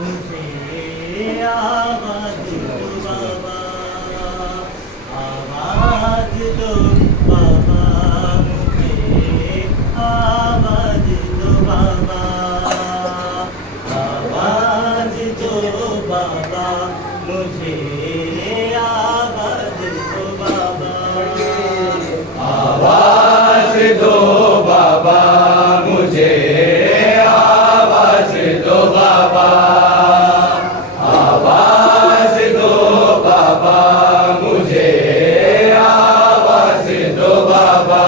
मुझे आवाज दो बाबा, आवाज दो बाबा, मुझे आवाज दो बाबा, आवाज दो बाबा, मुझे आवाज दो बाबा, आवाज दो बाबा, मुझे आवाज दो बाबा, आवाज दो बाबा, मुझे आवाज दो बाबा।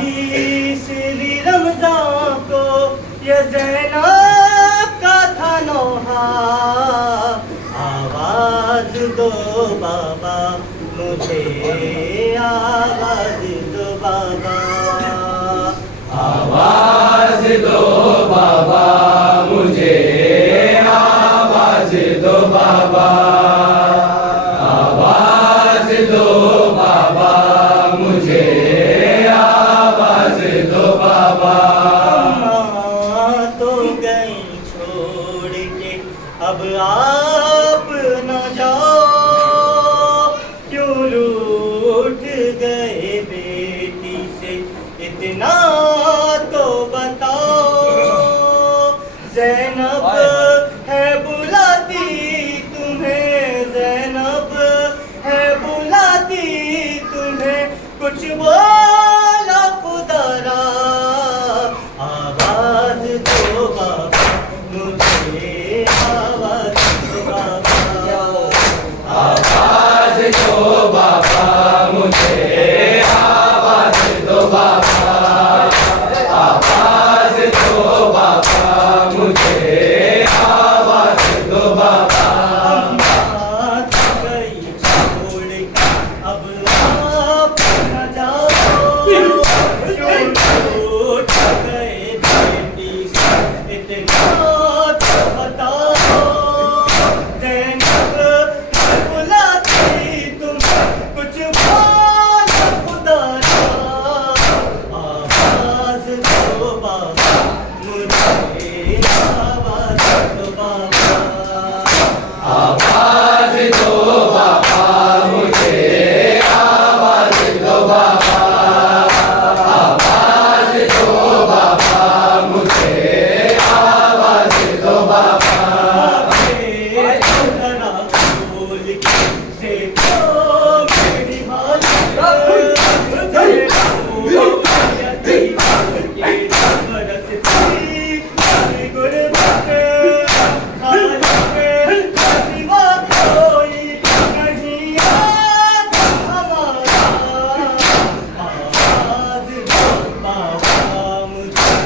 तीसरी रमजान को ये ज़ैनब का था नौहा, आवाज दो बाबा, मुझे आवाज दो बाबा, आवाज दो बाबा, मुझे आवाज दो बाबा, आवाज दो बाबा, मुझे आवाज दो बाबा। अम्मा तो गई छोड़ के अब आप न जाओ, क्यों रूठ गए बेटी से इतना तो बताओ, ज़ैनब है बुलाती तुम्हें, ज़ैनब है बुलाती तुम्हें, कुछ बोलो खुदारा, आवाज दो बाबा, मुझे आवाज दो बाबा, आवाज दो बाबा, मुझे आवाज दो बाबा, आवाज दो बाबा, मुझे आवाज दो बाबा। अम्मा तो गई छोड़ के अब आप न जाओ, क्यों रूठ गए बेटी से इतना तो बताओ, ज़ैनब है बुलाती तुम्हें, कुछ बोलो खुदारा, आवाज दो बाबा, मुझे आवाज दो बाबा, आवाज दो बाबा, मुझे आवाज दो बाबा, आवाज दो बाबा, मुझे आवाज दो बाबा। जरा बोल के देखो मेरी हालत, बरसती सारी गुर्बत, हाल में सिवा कोई नहीं आता हमारा, आवाज दो बाबा, मुझे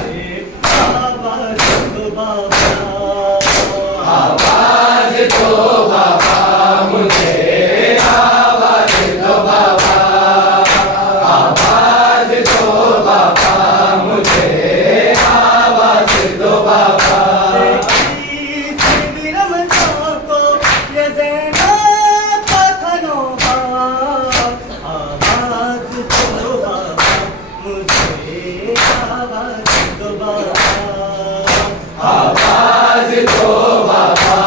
आवाज दो बाबा, आवाज दो बाबा, मुझे आवाज दो बाबा, आवाज दो बाबा, मुझे आवाज दो बाबा। तीसरी रमजान को ये ज़ैनब का था नौहा, आवाज दो बाबा, मुझे आवाज दो बाबा, आवाज दो बाबा,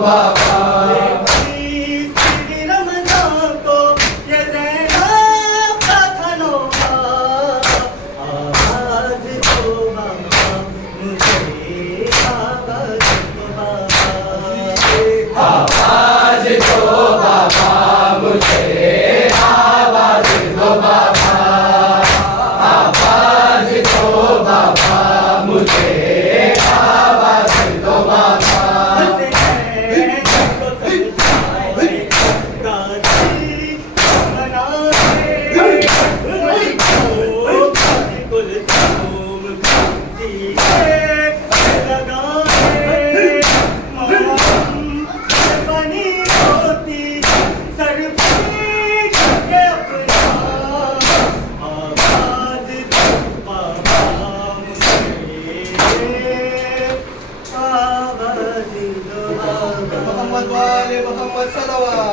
बाबा